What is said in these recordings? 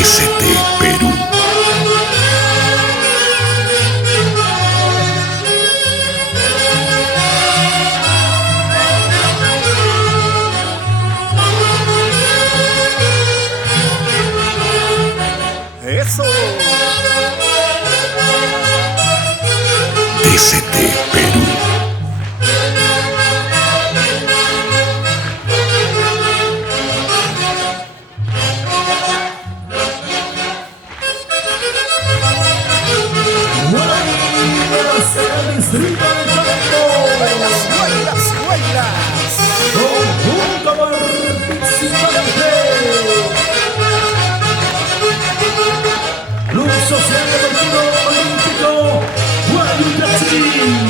TCT Perú. ¡Eso! TCT Perú. ¡Huaylas! Conjunto participante. Club Social Deportivo Olímpico Guayucachín.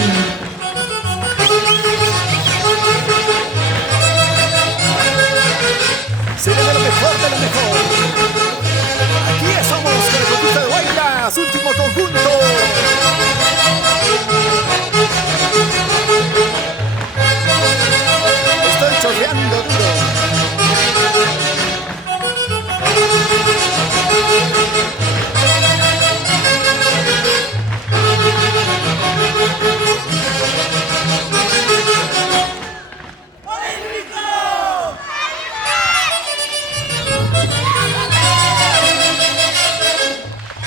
Se ve lo mejor de lo mejor. Aquí estamos con el conjunto de Huaylas, último conjunto. Estoy chorreando duro.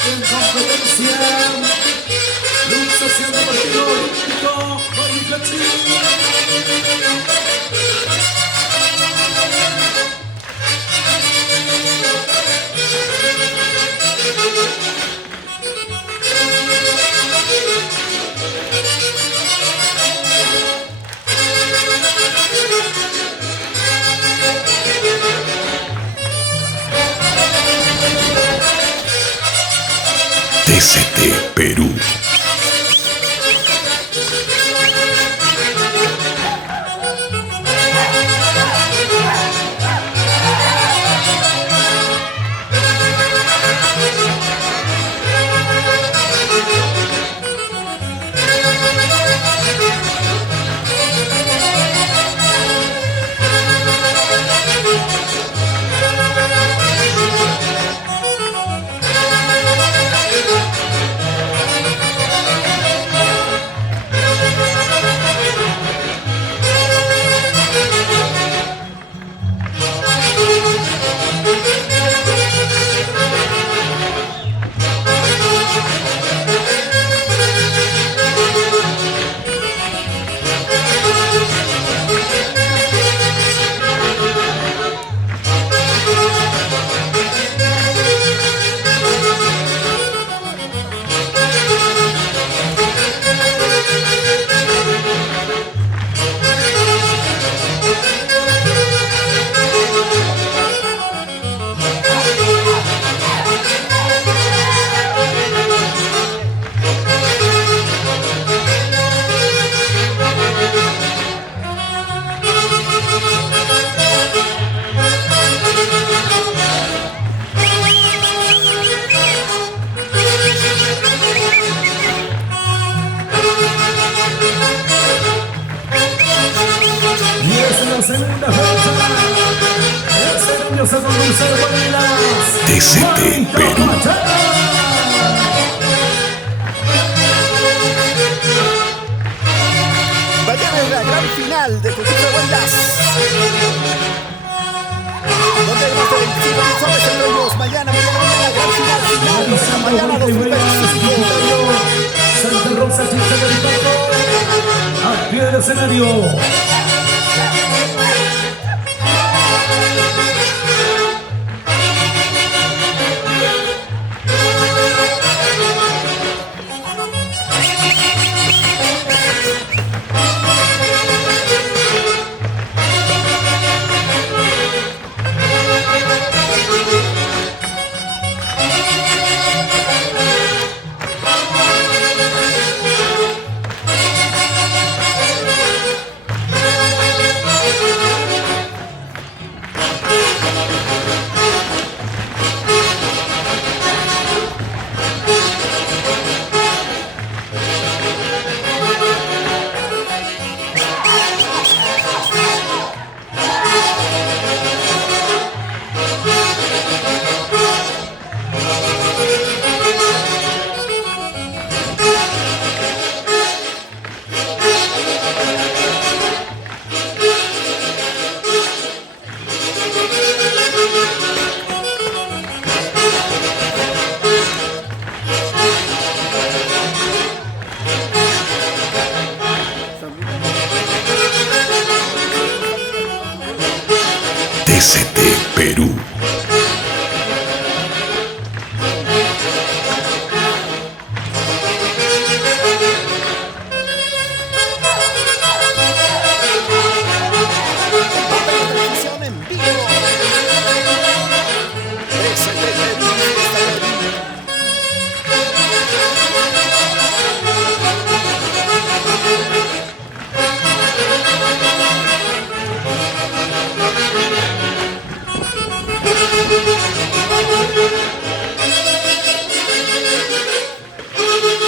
En competencia, Club Social Deportivo Olímpico Guayucachín. TCT Perú. Y es la segunda fecha. Este año se conduce Huaylas. TCT Perú. Mañana es la gran final del conjunto de Huaylas. Donde hay más de 25 uniformes en ellos. Mañana la gran final. Mañana 2025. Santa Rosa, Chicha del Paco. Aquí el escenario. TCT Perú. Transmisión en vivo. TCT Perú.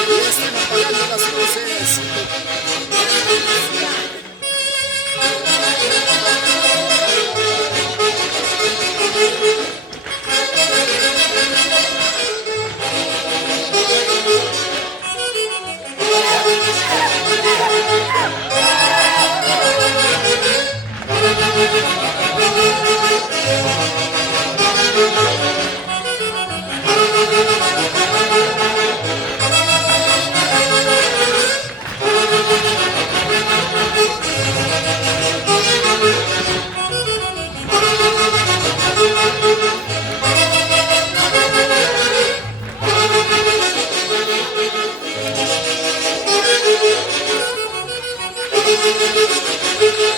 Y están apagando las luces.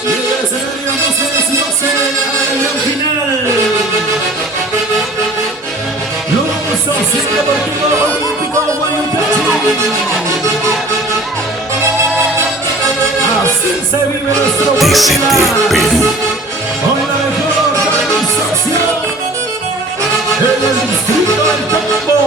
Y el escenario 12 a la gran final. Los Social Deportivo Olímpico Guayucachi. Así se vive nuestro TCT Guayana. Perú. Con la mejor organización en el distrito del Tambo.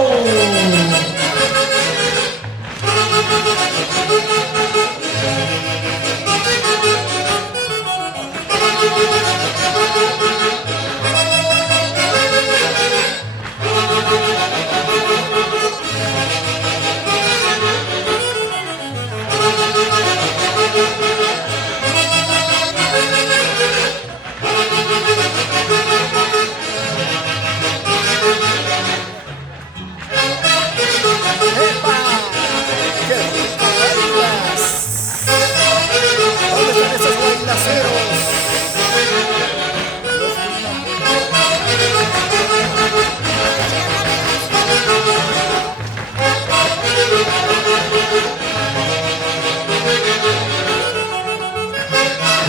¡Epa! ¡Qué rico bailas! ¿Dónde están esos bailaceros?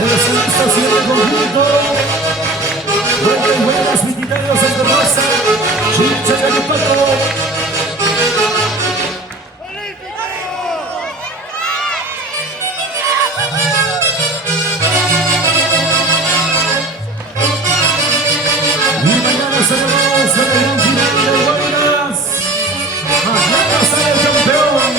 El escenista cierra conjunto. Buenas, Vititarios Santa Rosa. Chicha y Pato. Y mañana celebramos la gran final de Guaynas. Mañana sale el campeón.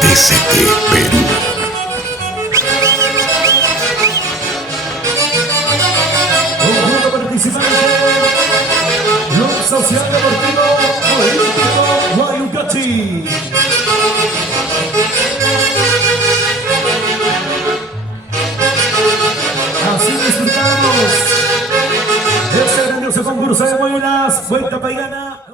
TCT Perú. Conjunto participante. Los Social Deportivo Olímpico Guayucachi. Así disfrutamos este grandioso concurso de Buenas. Vuelta Paigana.